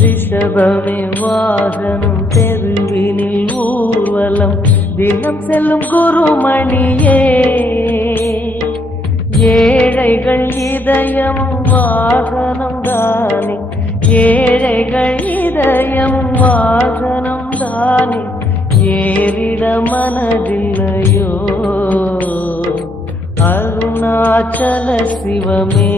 ரிஷபமே வாகனம் தெருவினில் ஊர்வலம் தினம் செல்லும் குருமணியே ஏழைகள் இதயமும் வாகனம் தானே ஏழைகள் இதயமும் வாகனம் தானே ஏறிட மனதில்லையோ அருணாச்சல சிவமே